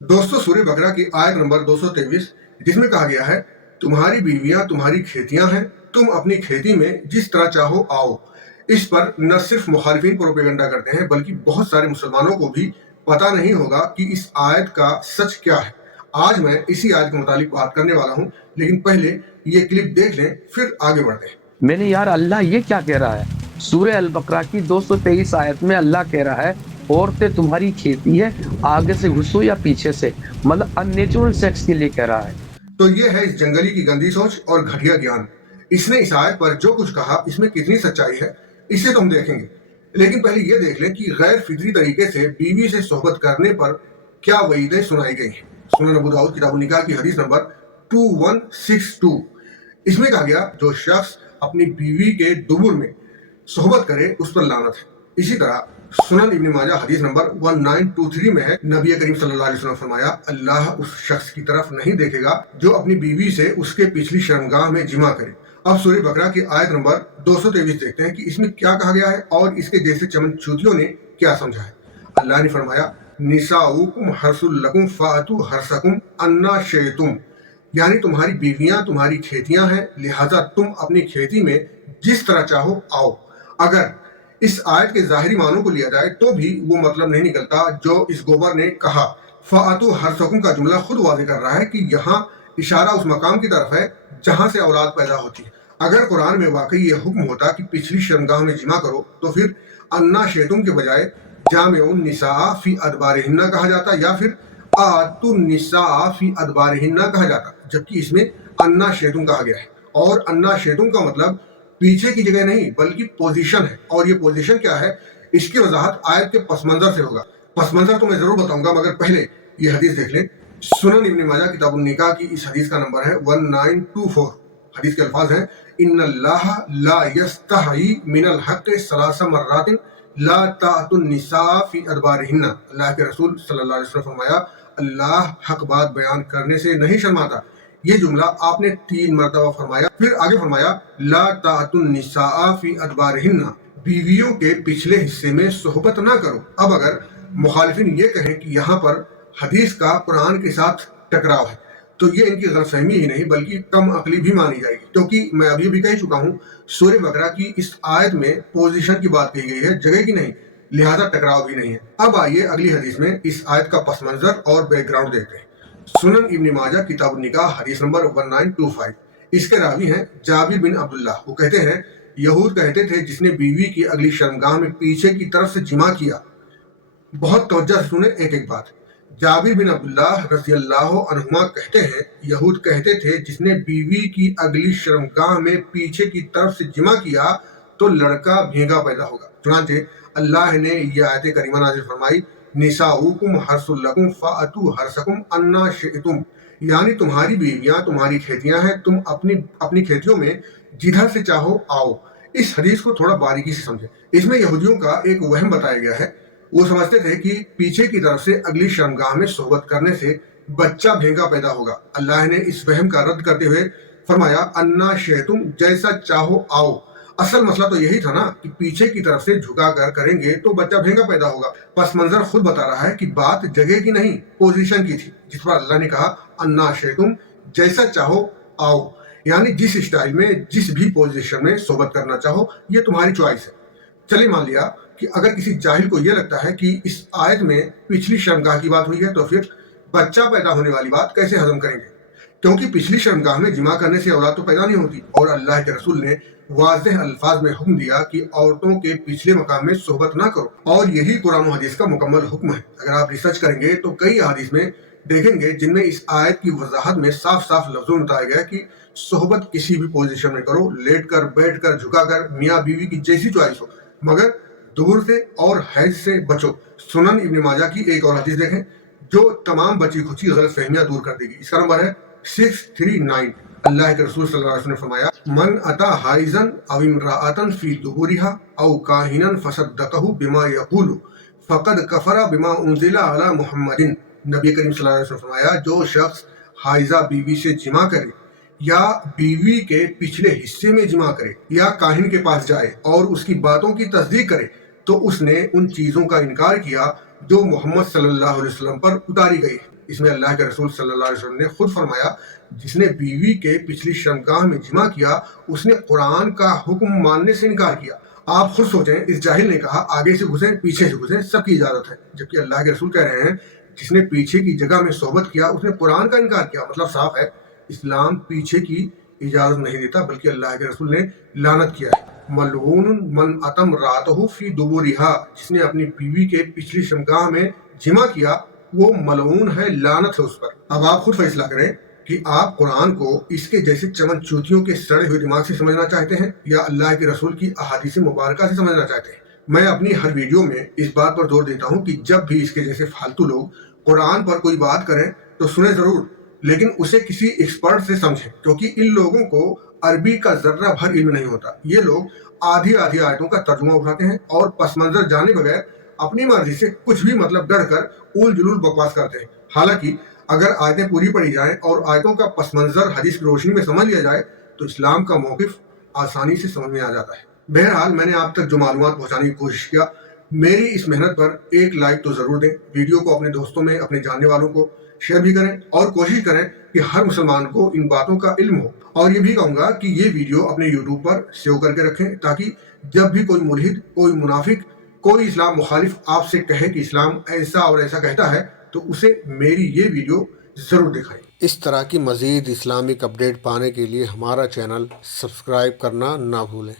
दोस्तों, सूर्य बकरा की आयत नंबर 223, जिसमें कहा गया है, तुम्हारी बीवियां तुम्हारी खेतियां हैं, तुम अपनी खेती में जिस तरह चाहो आओ। इस पर न सिर्फ मुखालिफिन प्रोपेगेंडा करते हैं, बल्कि बहुत सारे मुसलमानों को भी पता नहीं होगा कि इस आयत का सच क्या है। आज मैं इसी आयत के मुतालिक बात करने वाला हूँ, लेकिन पहले ये क्लिप देख लें, फिर आगे बढ़ते हैं। मैंने यार अल्लाह ये क्या कह रहा है? सूरह अल बकरा की 223 आयत में अल्लाह कह रहा है, औरतें तुम्हारी खेती है, आगे से घुसो या पीछे से, मतलब अननेचुरल सेक्स के लिए कह रहा है। तो ये है इस जंगली की गंदी सोच और घटिया ज्ञान। इसने इस आयत पर जो कुछ कहा, इसमें कितनी सच्चाई है, इसे तो हम देखेंगे। लेकिन पहले ये देख लें कि गैर फितरी तरीके से बीवी से सोहबत करने पर क्या वईदें सुनाई गई हैं। सुनन अबू दाऊद किताब निकाह की हदीस नंबर 2162, इसमें कहा गया, जो शख्स अपनी बीवी के दुबुर में सोहबत करे उस पर लानत है। इसी तरह सुनन इब्न माजा हदीस नंबर 1923 में है, नबी करीम सल्लल्लाहु अलैहि वसल्लम फरमाया, अल्लाह उस शख्स की तरफ नहीं देखेगा जो अपनी बीवी से उसके पिछली शर्मगाह में जिमा करे। अब सूरह बकरा की आयत नंबर 223 देखते हैं कि इसमें क्या कहा गया है और इसके जैसे चमनचूतियों ने क्या समझा है। अल्लाह ने फरमाया, निसाउकुम हर्सुल लकुम फातु हर्सकुम अन्ना शयतुम, यानी तुम्हारी बीवियां तुम्हारी खेतियां हैं, लिहाजा तुम अपनी खेती में जिस तरह चाहो आओ। अगर इस आयत के ज़ाहिरी मानों को लिया जाए तो भी वो मतलब नहीं निकलता जो इस गोबर ने कहा। फ़ातु हर्सकुम का जुमला खुद वाज़ेह कर रहा है कि यहाँ इशारा उस मकाम की तरफ है जहाँ से औलाद पैदा होती है। अगर कुरान में वाकई ये हुक्म होता कि पिछली शर्मगाह में जिमा करो, तो फिर अन्ना शेतुम के बजाय जामिउन निसा फी अदबारिहिन्ना कहा जाता, या फिर आतुन निसा फी अदबारिहिन्ना कहा जाता, जबकि इसमें अन्ना शेतुम कहा गया है। और अन्ना शेतुम का मतलब पीछे की जगह नहीं बल्कि पोजीशन है। और ये पोजीशन क्या है, इसकी वजाहत आयत के पस मंजर से होगा। पस मंजर तो मैं जरूर बताऊंगा, मगर पहले ये हदीस देख लें। सुनन इब्न माजा किताबुन निकाह की इस हदीस का नंबर है 1924। हदीस के अल्फाज हैं, इन्नल्लाह ला यस्तही मिनल हक़ सलासा मर्रातिन ला तातुन निसा फी अदबारिहिन्ना। अल्लाह के रसूल सल्लल्लाहु अलैहि वसल्लम फरमाया, अल्लाह हक बात बयान करने से नहीं शर्माता। ये जुमला आपने 3 मरतबा फरमाया। फिर आगे फरमाया, ला तातुन निसा फी अदबारिहिन्ना, बीवियों के पिछले हिस्से में सोहबत ना करो। अब अगर मुखालिफिन ये कहें कि यहाँ पर हदीस का कुरान के साथ टकराव है, तो ये इनकी गलतफहमी ही नहीं बल्कि कम अकली भी मानी जाएगी, क्योंकि मैं अभी भी कह चुका हूँ, सूरह बकरा की इस आयत में पोजीशन की बात कही गई है, जगह की नहीं, लिहाजा टकराव भी नहीं है। अब आइए अगली हदीस में इस आयत का पस मंजर और बैकग्राउंड देखते हैं। सुनन इब्न माजा किताब निकाह हदीस नंबर 1925, इसके रावी हैं जाबिर बिन अब्दुल्लाह। वो कहते हैं, यहूद कहते थे, जिसने बीवी की अगली शर्मगाह में पीछे की तरफ से जिमा किया। बहुत तवज्जो से सुने एक एक बात। जाबिर बिन अब्दुल्लाह रज़ियल्लाहु अन्हुमा कहते हैं, यहूद कहते थे, जिसने बीवी की अगली शर्मगाह में पीछे की तरफ से जिमा किया तो लड़का भीगा पैदा होगा। चुनांचे अल्लाह ने यह आयत करीमा नाज़िल फरमाई, निसाउकुम हर्सुल लकुम फाअतु हर्सकुम अन्ना शिअतुम, यानी तुम्हारी बीवियां तुम्हारी खेतियां हैं, तुम अपनी खेतियों में जिधर से चाहो आओ। इस हदीस को थोड़ा बारीकी से समझें। इसमें यहूदियों का एक वहम बताया गया है। वो समझते थे कि पीछे की तरफ से अगली शर्मगाह में सोहबत करने से बच्चा भेंगा पैदा होगा। अल्लाह ने इस वहम का रद्द करते हुए फरमाया, अन्ना शेतुम, जैसा चाहो आओ। असल मसला तो यही था ना कि पीछे की तरफ से झुका कर करेंगे तो बच्चा भेंगा पैदा होगा। पस मंजर खुद बता रहा है कि बात जगह की नहीं पोजीशन की थी, जिस पर अल्लाह ने कहा, अन्ना शेतुम, जैसा चाहो आओ, यानी जिस स्टाइल में जिस भी पोजीशन में सोहबत करना चाहो, ये तुम्हारी चॉइस है। चलिए मान लिया कि अगर किसी जाहिल को यह लगता है कि इस आयत में पिछली शर्मगाह की बात हुई है, तो फिर बच्चा पैदा होने वाली बात कैसे हजम करेंगे, क्योंकि पिछली शर्मगाह में जिमा करने से औलाद तो पैदा नहीं होती। और अल्लाह के रसूल ने वाज़ेह अल्फाज में हुक्म दिया कि औरतों के पिछले मकाम में सोहबत ना करो, और यही कुरान हदीस का मुकम्मल हुक्म है। अगर आप रिसर्च करेंगे तो कई हदीस में देखेंगे जिनमें इस आयत की वजाहत में साफ साफ लफ्जों में बताया गया कि सोहबत किसी भी पोजीशन में करो, लेट कर, बैठ कर, झुका कर, मियाँ बीवी की जैसी चॉइस हो, मगर दूर से और हैज से बचो। सुनन इब्न माजा की एक और हदीस देखें जो तमाम बची खुची गलत फहमियां दूर कर देगी। इसका नंबर है 639। अल्लाह के रसूल सल्लल्लाहु अलैहि वसल्लम ने फरमाया, मन अता हाइजन अव इमराअतन फी दुबुरिहा औ काहिनन फसद्दकहु बिमा यक़ूलु फ़क़द कफ़रा बिमा उन्ज़िला अला मुहम्मदिन। नबी करीम सल्लल्लाहु अलैहि वसल्लम ने फरमाया, जो शख्स हाइजा बीवी से जिमा करे या बीवी के पिछले हिस्से में जिमा करे या काहिन के पास जाए और उसकी बातों की तस्दीक करे, तो उसने उन चीजों का इनकार किया जो मोहम्मद सल्लल्लाहु अलैहि वसल्लम पर उतारी गई है। इसमें अल्लाह के रसूल सल्लल्लाहु अलैहि वसल्लम ने खुद फरमाया, जिसने बीवी के पिछली शर्मगाह में जिमा किया उसने कुरान का हुक्म मानने से इनकार किया। आप खुद सोचें, इस जाहिल ने कहा आगे से घुसें पीछे से घुसें सबकी इजाजत है, जबकि अल्लाह के रसूल कह रहे हैं जिसने पीछे की जगह में सोहबत किया उसने कुरान का इनकार किया। मतलब साफ है, इस्लाम पीछे की इजाजत नहीं देता, बल्कि अल्लाह के रसूल ने लानत किया है। मलऊन मन अतम रातहु फी दुबुरिहा, जिसने अपनी बीवी के पिछली शर्मगाह में जिमा किया वो मलऊन है, लानत है उस पर। अब आप खुद फैसला करें कि आप कुरान को इसके जैसे चमन चूतियों के सड़े हुए दिमाग से समझना चाहते हैं या अल्लाह के रसूल की अहादीस मुबारका से समझना चाहते हैं। मैं अपनी हर वीडियो में इस बात पर जोर देता हूं कि जब भी इसके जैसे फालतू लोग कुरान पर कोई बात करें तो सुने जरूर, लेकिन उसे किसी एक्सपर्ट से समझें, क्योंकि इन लोगों को अरबी का जर्रा भर इल्म नहीं होता। ये लोग आधी आधी आयतों का तर्जुमा उठाते हैं और पस मंजर जाने बगैर अपनी मर्जी से कुछ भी मतलब डर कर उल जुलूल बकवास करते हैं। हालांकि अगर आयतें पूरी पढ़ी जाएं और आयतों का पस मंजर हदीस की रोशनी में समझ लिया जाए तो इस्लाम का मौक़िफ़ आसानी से समझ में आ जाता है। बहरहाल मैंने आप तक जो मालूमात पहुंचाने की कोशिश किया, मेरी इस मेहनत पर एक लाइक तो ज़रूर दें। वीडियो को अपने दोस्तों में, अपने जानने वालों को शेयर भी करें और कोशिश करें कि हर मुसलमान को इन बातों का इल्म हो। और ये भी कहूँगा कि ये वीडियो अपने यूट्यूब पर सेव करके रखें, ताकि जब भी कोई मुल्हिद, कोई मुनाफिक, कोई इस्लाम मुखालिफ आपसे कहे कि इस्लाम ऐसा और ऐसा कहता है तो उसे मेरी ये वीडियो ज़रूर दिखाएं। इस तरह की मज़ीद इस्लामिक अपडेट पाने के लिए हमारा चैनल सब्सक्राइब करना ना भूलें।